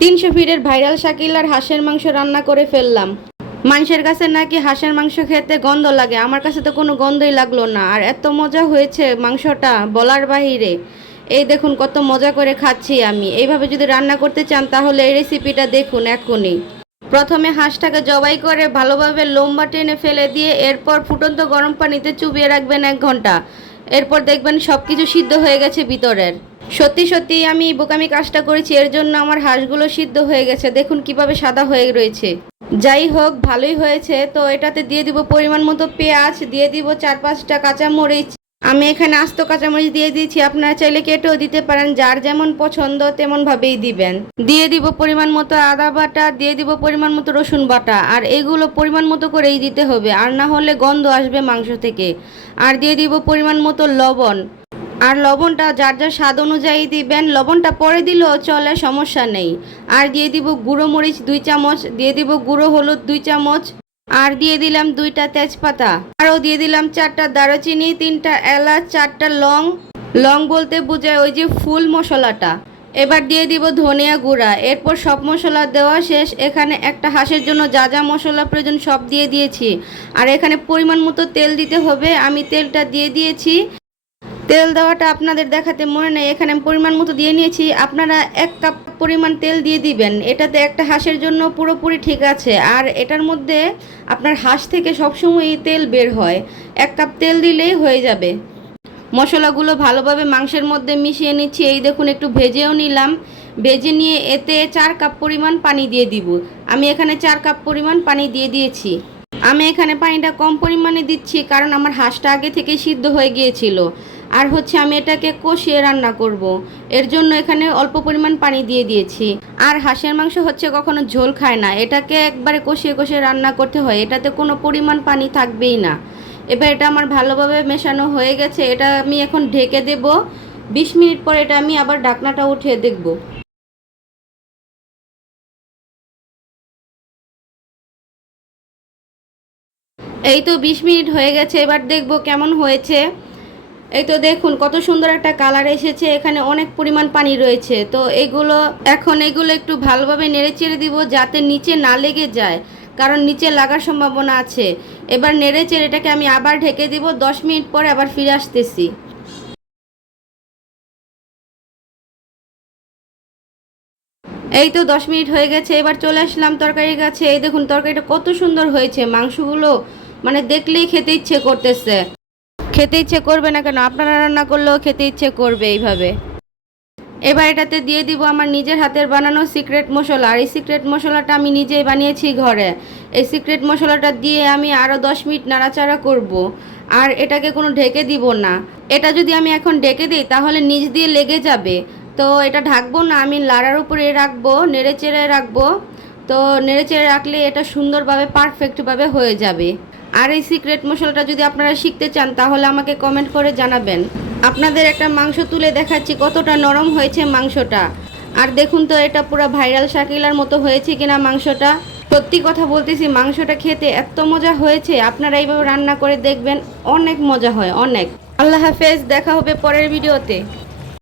300 ফিটের ভাইরাল শাকিলার হাঁসের মাংস রান্না করে ফেললাম। মানুষের কাছে নাকি হাঁসের মাংস খেতে গন্ধ লাগে, আমার কাছে তো কোনো গন্ধই লাগলো না। আর এত মজা হয়েছে মাংসটা বলার বাহিরে। এই দেখুন কত মজা করে খাচ্ছি আমি। এইভাবে যদি রান্না করতে চান তাহলে এই রেসিপিটা দেখুন এখনই। প্রথমে হাঁসটাকে জবাই করে ভালোভাবে লোমবা টেনে ফেলে দিয়ে এরপর ফুটন্ত গরম পানিতে চুবিয়ে রাখবেন 1 ঘন্টা। এরপর দেখবেন সব কিছু সিদ্ধ হয়ে গেছে ভিতরের। সত্যি সত্যি আমি বোকামি কাজটা করেছি, এর জন্য আমার হাঁসগুলো সিদ্ধ হয়ে গেছে। দেখুন কিভাবে সাদা হয়ে রয়েছে। যাই হোক, ভালোই হয়েছে। তো এটাতে দিয়ে দিব পরিমাণ মতো পেঁয়াজ, দিয়ে দিব 4-5টা কাঁচামরিচ। আমি এখানে আস্ত কাঁচামরিচ দিয়ে দিয়েছি, আপনারা চাইলে কেটেও দিতে পারেন, যার যেমন পছন্দ তেমন ভাবেই দিবেন। দিয়ে দিব পরিমাণ মতো আদা বাটা, দিয়ে দিব পরিমাণ মতো রসুন বাটা। আর এগুলো পরিমাণ মতো করেই দিতে হবে, আর না হলে গন্ধ আসবে মাংস থেকে। আর দিয়ে দিব পরিমাণ মতো লবণ। আর লবণটা যার যার স্বাদ অনুযায়ী দিবেন, লবণটা পরে দিলেও চলে, সমস্যা নেই। আর দিয়ে দিব গুঁড়ো মরিচ 2 চামচ, দিয়ে দিব গুঁড়ো হলুদ 2 চামচ, আর দিয়ে দিলাম 2টা তেজপাতা, আরও দিয়ে দিলাম 4টা দারুচিনি, 3টা এলাচ, 4টা লং। লং বলতে বোঝায় ওই যে ফুল মশলাটা। এবার দিয়ে দিব ধনিয়া গুঁড়া। এরপর সব মশলা দেওয়া শেষ। এখানে একটা হাঁসের জন্য যা যা মশলা প্রয়োজন সব দিয়ে দিয়েছি। আর এখানে পরিমাণ মতো তেল দিতে হবে, আমি তেলটা দিয়ে দিয়েছি। তেল দেওয়াটা আপনাদের দেখাতে মনে নেই, এখানে পরিমাণ মতো দিয়ে নিয়েছি। আপনারা 1 কাপ পরিমাণ তেল দিয়ে দিবেন, এটাতে একটা হাঁসের জন্য পুরোপুরি ঠিক আছে। আর এটার মধ্যে আপনার হাঁস থেকে সবসময় তেল বের হয়, 1 কাপ তেল দিলেই হয়ে যাবে। মশলাগুলো ভালোভাবে মাংসের মধ্যে মিশিয়ে নিচ্ছি। এই দেখুন একটু ভেজেও নিলাম। ভেজে নিয়ে এতে 4 কাপ পরিমাণ পানি দিয়ে দিব। আমি এখানে 4 কাপ পরিমাণ পানি দিয়ে দিয়েছি। আমি এখানে পানিটা কম পরিমাণে দিচ্ছি কারণ আমার হাঁসটা আগে থেকে সিদ্ধ হয়ে গিয়েছিল। আর হচ্ছে আমি এটাকে কষিয়ে রান্না করব, এর জন্য এখানে অল্প পরিমাণ পানি দিয়ে দিয়েছি। আর হাঁসের মাংস হচ্ছে কখনো ঝোল খায় না, এটাকে একবারে কষিয়ে কষিয়ে রান্না করতে হয়, এটাতে কোনো পরিমাণ পানি থাকবেই না। এবার এটা আমার ভালোভাবে মেশানো হয়ে গেছে, এটা আমি এখন ঢেকে দেব। 20 মিনিট পর এটা আমি আবার ঢাকনাটা উঠিয়ে দেখব। এই তো 20 মিনিট হয়ে গেছে, এবার দেখব কেমন হয়েছে। এই তো দেখুন কত সুন্দর একটা কালার এসেছে, এখানে অনেক পরিমাণ পানি রয়েছে। তো এগুলো একটু ভালোভাবে নেড়ে চেড়ে দিব যাতে নিচে না লেগে যায়, কারণ নিচে লাগার সম্ভাবনা আছে। এবার নেড়ে চেড়ে এটাকে আমি আবার ঢেকে দিব। 10 মিনিট পরে আবার ফিরে আসতেছি। এই তো 10 মিনিট হয়ে গেছে, এবার চলে আসলাম তরকারির কাছে। এই দেখুন তরকারিটা কত সুন্দর হয়েছে, মাংসগুলো মানে দেখলেই খেতে ইচ্ছে করতেছে। খেতে ইচ্ছে করবে না কেন, আপনারা রান্না করলেও খেতে ইচ্ছে করবে এইভাবে। এবার এটাতে দিয়ে দিব আমার নিজের হাতের বানানো সিক্রেট মশলা। আর এই সিক্রেট মশলাটা আমি নিজেই বানিয়েছি ঘরে। এই সিক্রেট মশলাটা দিয়ে আমি আরও 10 মিনিট নাড়াচাড়া করব। আর এটাকে কোনো ঢেকে দিব না। এটা যদি আমি এখন ঢেকে দিই তাহলে নিচ দিয়ে লেগে যাবে। তো এটা ঢাকবো না, আমি লাড়ার উপরে রাখবো, নেড়ে চেড়ে রাখবো। তো নেড়ে চেড়ে রাখলে এটা সুন্দরভাবে পারফেক্টভাবে হয়ে যাবে। আর এই সিক্রেট মশলাটা যদি আপনারা শিখতে চান তাহলে আমাকে কমেন্ট করে জানাবেন। আপনাদের একটা মাংস তুলে দেখাচ্ছি কতটা নরম হয়েছে মাংসটা। আর দেখুন তো এটা পুরো ভাইরাল শাকিলার মতো হয়েছে কিনা মাংসটা। সত্যি কথা বলতেছি, মাংসটা খেতে এত মজা হয়েছে, আপনারা এইভাবে রান্না করে দেখবেন, অনেক মজা হয় অনেক। আল্লাহ হাফেজ, দেখা হবে পরের ভিডিওতে।